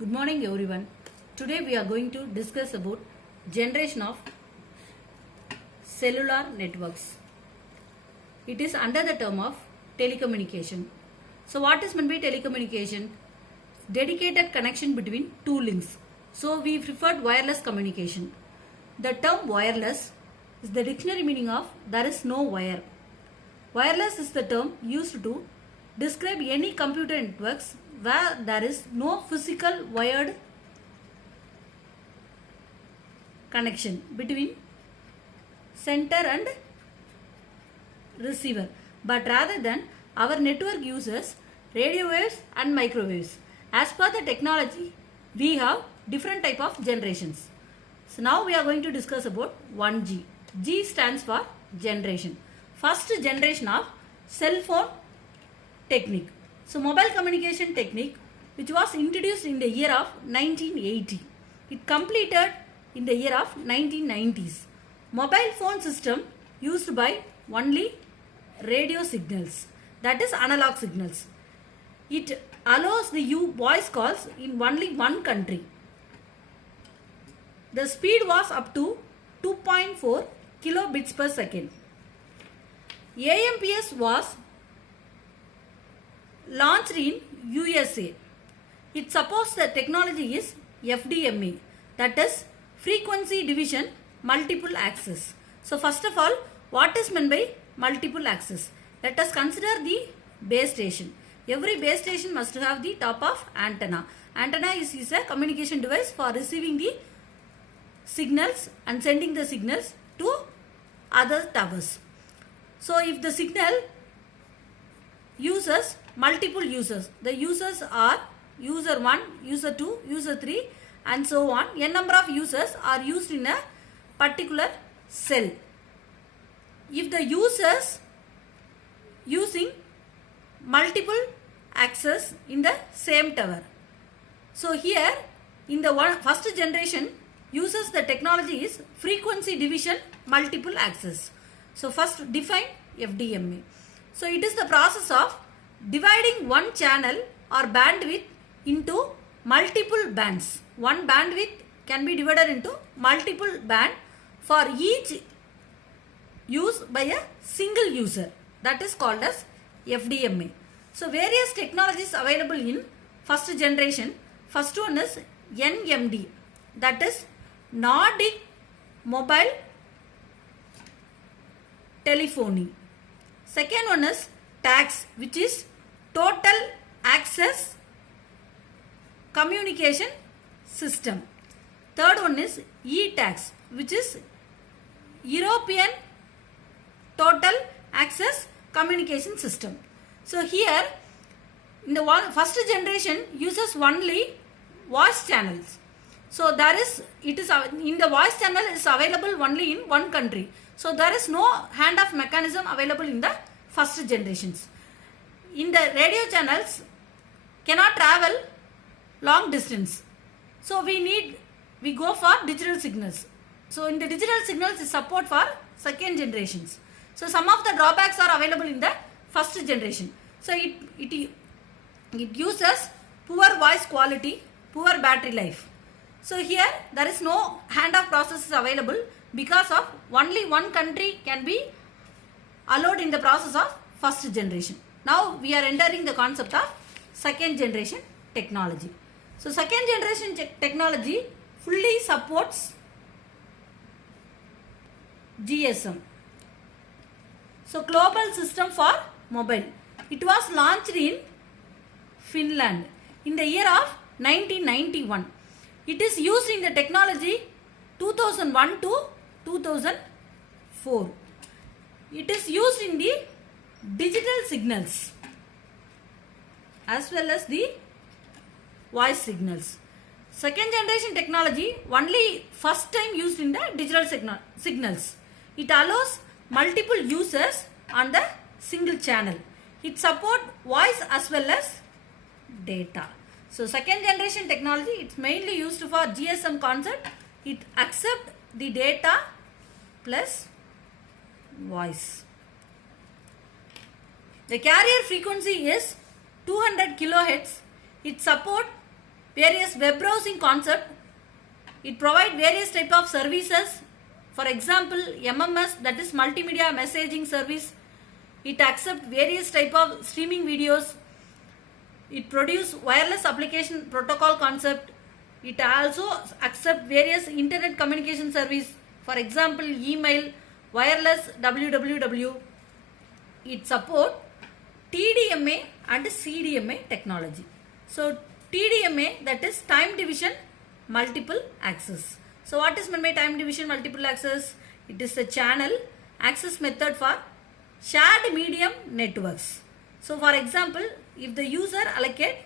Good morning everyone. Today we are going to discuss about generation of cellular networks. It is under the term of telecommunication. So what is meant by telecommunication? Dedicated connection between two links. So we preferred wireless communication. The term wireless is the dictionary meaning of there is no wire. Wireless is the term used to describe any computer networks where there is no physical wired connection between center and receiver, but rather than our network uses radio waves and microwaves. As per the technology, we have different type of generations. So now we are going to discuss about 1G. G stands for generation. First generation of cell phone technique. So mobile communication technique, which was introduced in the year of 1980. It completed in the year of 1990s. Mobile phone system used by only radio signals, that is analog signals. It allows the voice calls in only one country. The speed was up to 2.4 kilobits per second. AMPS was launched in USA. It supports the technology is FDMA, that is frequency division multiple access. So first of all, what is meant by multiple access? Let us consider the base station. Every base station must have the top of antenna. Antenna is a communication device for receiving the signals and sending the signals to other towers. So if the signal uses multiple users, the users are user 1, user 2, user 3 and so on. N number of users are used in a particular cell. If the users using multiple access in the same tower. So here in the first generation uses the technology is frequency division multiple access. So first define FDMA. So it is the process of dividing one channel or bandwidth into multiple bands. One bandwidth can be divided into multiple band for each use by a single user. That is called as FDMA. So various technologies available in first generation. First one is NMD, that is Nordic Mobile Telephony. Second one is TAX, which is Total Access Communication System. Third one is ETAX, which is European Total Access Communication System. So here in the first generation uses only voice channels. So it is in the voice channel is available only in one country. So there is no handoff mechanism available in the first generations. In the radio channels cannot travel long distance. So we go for digital signals. So in the digital signals is support for second generations. So some of the drawbacks are available in the first generation. So it uses poor voice quality, poor battery life. So here there is no handoff process available because of only one country can be allowed in the process of first generation. Now we are entering the concept of second generation technology. So second generation technology fully supports GSM. So global system for mobile. It was launched in Finland in the year of 1991. It is used in the technology 2001 to 2004. It is used in the digital signals as well as the voice signals. Second generation technology only first time used in the digital signals. It allows multiple users on the single channel. It supports voice as well as data. So second generation technology, it's mainly used for GSM concept. It accepts the data plus voice. The carrier frequency is 200 kilohertz. It supports various web browsing concept. It provides various type of services. For example, MMS, that is multimedia messaging service. It accepts various type of streaming videos. It produces wireless application protocol concept. It also accepts various internet communication service. For example, email, wireless WWW. It supports TDMA and CDMA technology. So TDMA, that is time division multiple access. So what is meant by time division multiple access? It is a channel access method for shared medium networks. So for example, if the user allocate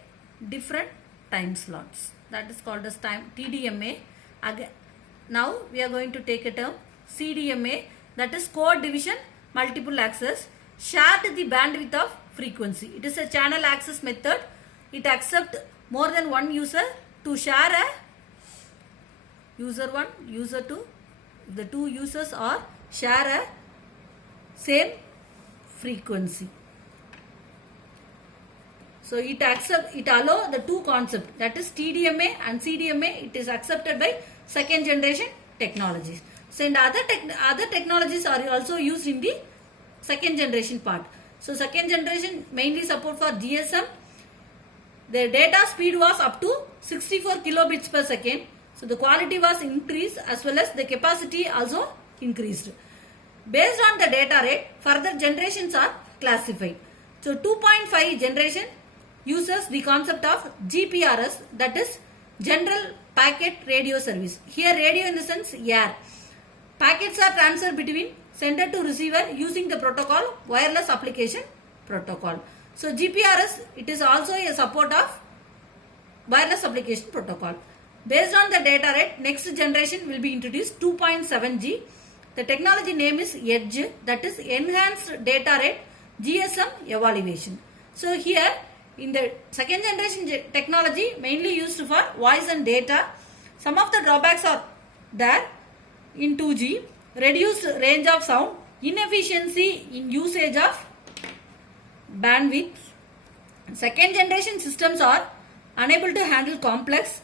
different time slots, that is called as time TDMA. Again, now we are going to take a term CDMA, that is code division multiple access, shared the bandwidth of frequency. It is a channel access method. It accepts more than one user to share a user 1, user 2. The two users are share a same frequency. So it allow the two concepts, that is TDMA and CDMA. It is accepted by second generation technologies. So and other technologies are also used in the second generation part. So second generation mainly support for GSM. The data speed was up to 64 kilobits per second. So the quality was increased as well as the capacity also increased. Based on the data rate, further generations are classified. So 2.5 generation uses the concept of GPRS, that is General Packet Radio Service. Here radio in the sense air. Packets are transferred between sender to receiver using the protocol wireless application protocol. So GPRS, it is also a support of wireless application protocol. Based on the data rate, next generation will be introduced 2.7G. The technology name is EDGE, that is Enhanced Data Rate GSM Evaluation. So here in the second generation technology mainly used for voice and data. Some of the drawbacks are there in 2G. Reduced range of sound, inefficiency in usage of bandwidth. Second generation systems are unable to handle complex.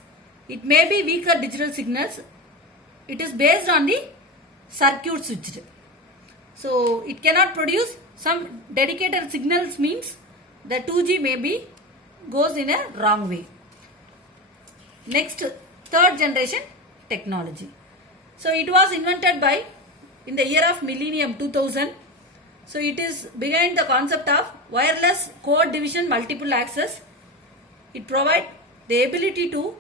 It may be weaker digital signals. It is based on the circuit switched. So it cannot produce some dedicated signals, means the 2G maybe goes in a wrong way. Next, third generation technology. So it was invented by in the year of millennium 2000. So it is behind the concept of wireless code division multiple access. It provides the ability to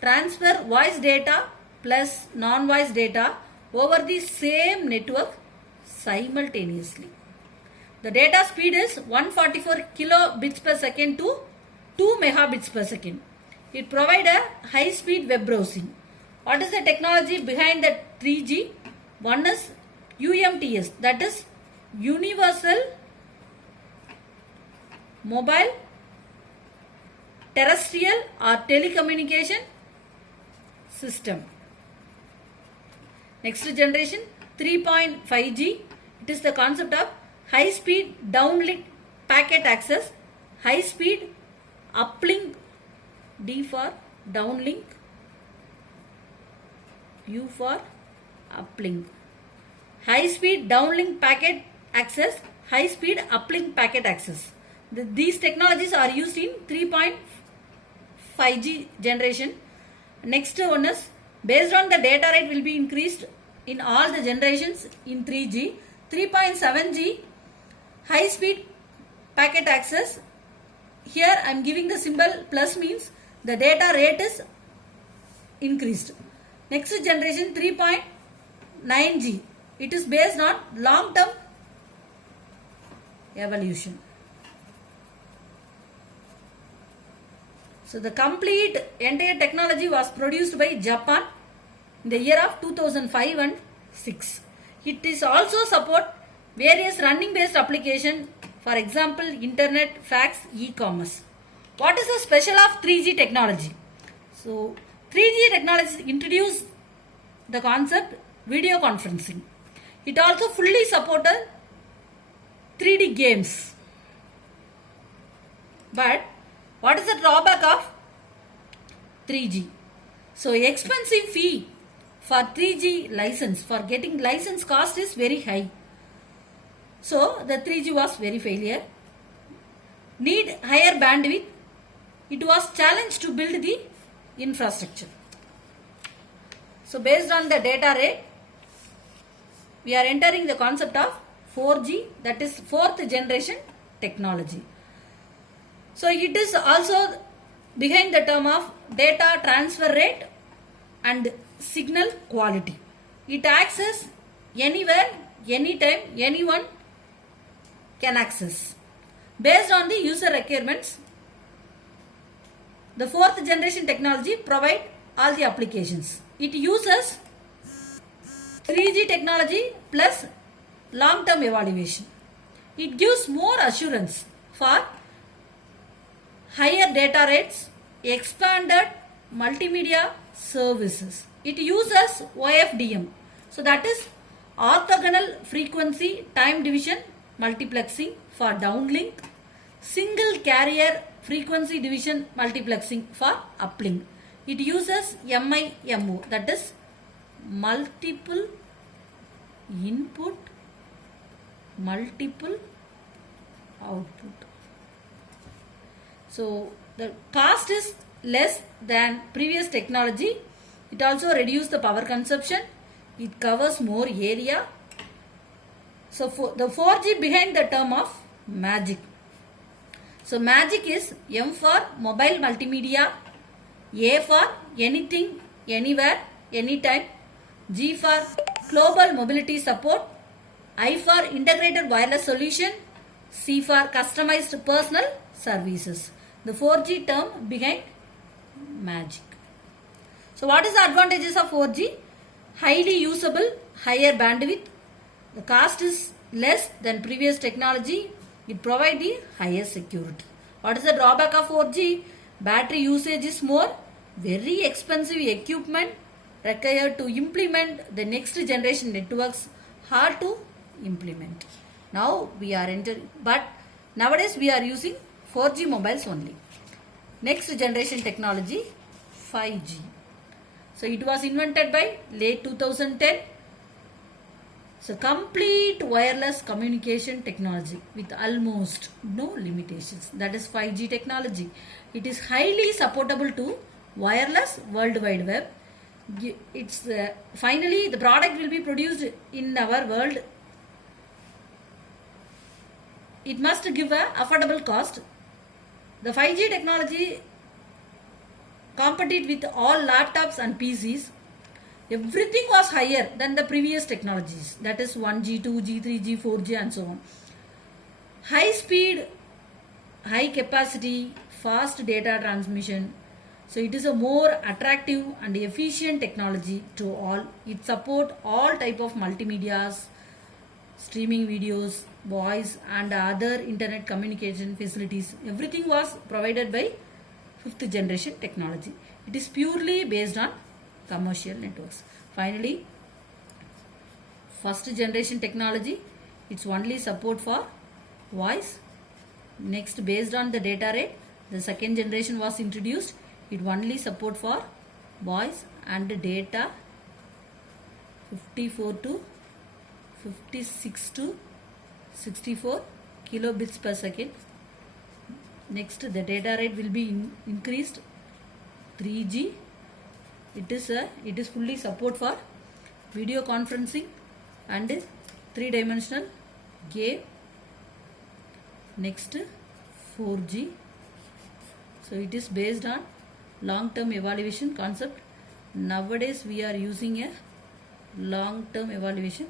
transfer voice data plus non-voice data over the same network simultaneously. The data speed is 144 kilobits per second to 2 megabits per second. It provides a high speed web browsing. What is the technology behind the 3G? One is UMTS, that is Universal Mobile Terrestrial or Telecommunication System. Next generation 3.5G. It is the concept of high speed downlink packet access, high speed uplink, D for downlink, U for uplink. High speed downlink packet access, high speed uplink packet access. These technologies are used in 3.5G generation. Next one is based on the data rate will be increased in all the generations in 3G. 3.7G high speed packet access. Here I am giving the symbol plus, means the data rate is increased. Next generation 3.9G. It is based on long term evolution. So the complete entire technology was produced by Japan in the year of 2005 and 6. It is also support various running based application, for example internet, fax, e-commerce. What is the special of 3G technology? So 3G technology introduced the concept video conferencing. It also fully supported 3D games. But what is the drawback of 3G. So expensive fee for 3G license, for getting license cost is very high. So the 3G was very failure. Need higher bandwidth. It was challenge to build the infrastructure. So based on the data rate, we are entering the concept of 4G, that is fourth generation technology. So it is also behind the term of data transfer rate and signal quality. It access anywhere, anytime, anyone can access. Based on the user requirements, the fourth generation technology provide all the applications. It uses 3G technology plus long-term evaluation. It gives more assurance for higher data rates, expanded multimedia services. It uses OFDM. So that is orthogonal frequency time division multiplexing for downlink, single carrier frequency division multiplexing for uplink. It uses MIMO, that is multiple input, multiple output. So the cost is less than previous technology. It also reduces the power consumption. It covers more area. So for the 4G behind the term of magic. So magic is M for mobile multimedia, A for anything, anywhere, anytime, G for global mobility support, I for integrated wireless solution, C for customized personal services. The 4G term behind magic. So what is the advantages of 4G? Highly usable, higher bandwidth. The cost is less than previous technology. It provides the higher security. What is the drawback of 4G? Battery usage is more. Very expensive equipment required to implement the next generation networks. Hard to implement. Now we are entering, but nowadays we are using 4G mobiles only. Next generation technology, 5G. So it was invented by late 2010. So complete wireless communication technology with almost no limitations. That is 5G technology. It is highly supportable to wireless World Wide Web. It's finally the product will be produced in our world. It must give a affordable cost. The 5G technology compete with all laptops and PCs. Everything was higher than the previous technologies. That is 1G, 2G, 3G, 4G and so on. High speed, high capacity, fast data transmission. So it is a more attractive and efficient technology to all. It support all type of multimedias, streaming videos, voice and other internet communication facilities. Everything was provided by 5th generation technology. It is purely based on commercial networks. Finally, 1st generation technology, it's only support for voice. Next, based on the data rate, the 2nd generation was introduced. It only support for voice and data 54 to 56 to 64 kilobits per second. Next, the data rate will be increased 3G. It is fully support for video conferencing and 3-dimensional game. Next, 4G. So it is based on long-term evaluation concept. Nowadays we are using a long-term evaluation.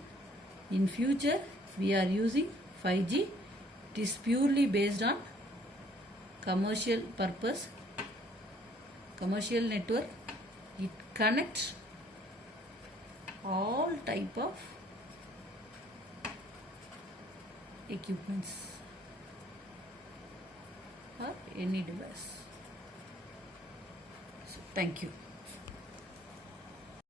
In future we are using 5G. It is purely based on commercial purpose, commercial network. It connects all type of equipments or any device. So, thank you.